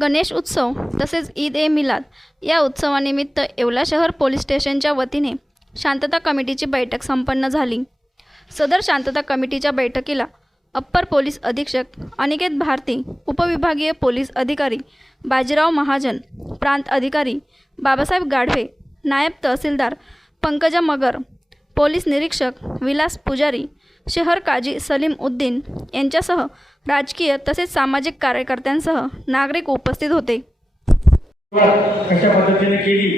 गणेश उत्सव तसेच ईद ए मिलाद या उत्सवानिमित्त येवला शहर पोलीस स्टेशनच्या वतीने शांतता कमिटीची बैठक संपन्न झाली. सदर शांतता कमिटीच्या बैठकीला अप्पर पोलीस अधीक्षक अनिकेत भारती उपविभागीय पोलीस अधिकारी बाजीराव महाजन प्रांत अधिकारी बाबासाहेब गाढवे नायब तहसीलदार पंकजा मगर पोलीस निरीक्षक विलास पुजारी शहर काजी सलीम उद्दीन यांच्यासह राजकीय तसेच सामाजिक कार्यकर्त्यांसह नागरिक उपस्थित होते. कशा पद्धतीने केली.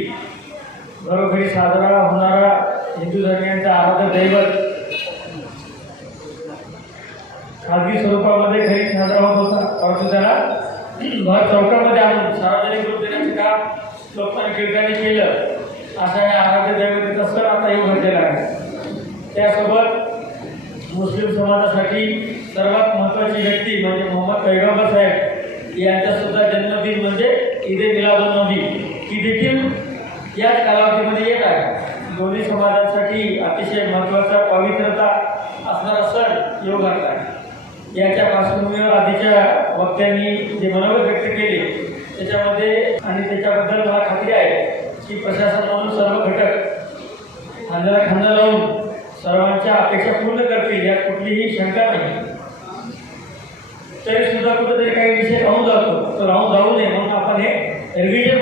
घरोघरी साजरा होणारा हिंदू धर्मियांचा आराध्य दैवत खाजगी स्वरूपामध्ये घरी साजरा होत होता. परंतु त्याला भर चौकामध्ये आणून सार्वजनिक रूप देण्याचे काम लोकांनी टिळकांनी केलं अशा या आराध्य दैवतेचा सण आता येऊ घडलेला आहे त्यासोबत मुस्लिम समाजासाठी सर्वात महत्त्वाची व्यक्ती म्हणजे मोहम्मद पैगंबर साहेब यांचा सुद्धा जन्मदिन म्हणजे ईद ए मिलादुन्नबी ही देखील याच कालावधीमध्ये येत आहे. दोन्ही समाजांसाठी अतिशय महत्त्वाचा पवित्रता असणारा सण योग आहे. याच्या पार्श्वभूमीवर आधीच्या वक्त्यांनी जे मनोगत व्यक्त केले त्याच्यामध्ये आणि त्याच्याबद्दल मला खात्री आहे की प्रशासन म्हणून सर्व घटक खांद्याला खांदा लावून सर्वांच्या अपेक्षा पूर्ण करते यात कुठलीही शंका नाही. तरी सुद्धा कुठेतरी काही विषय राहून जातो. तो राहून जाऊ नये म्हणून आपण हे रिव्हिजन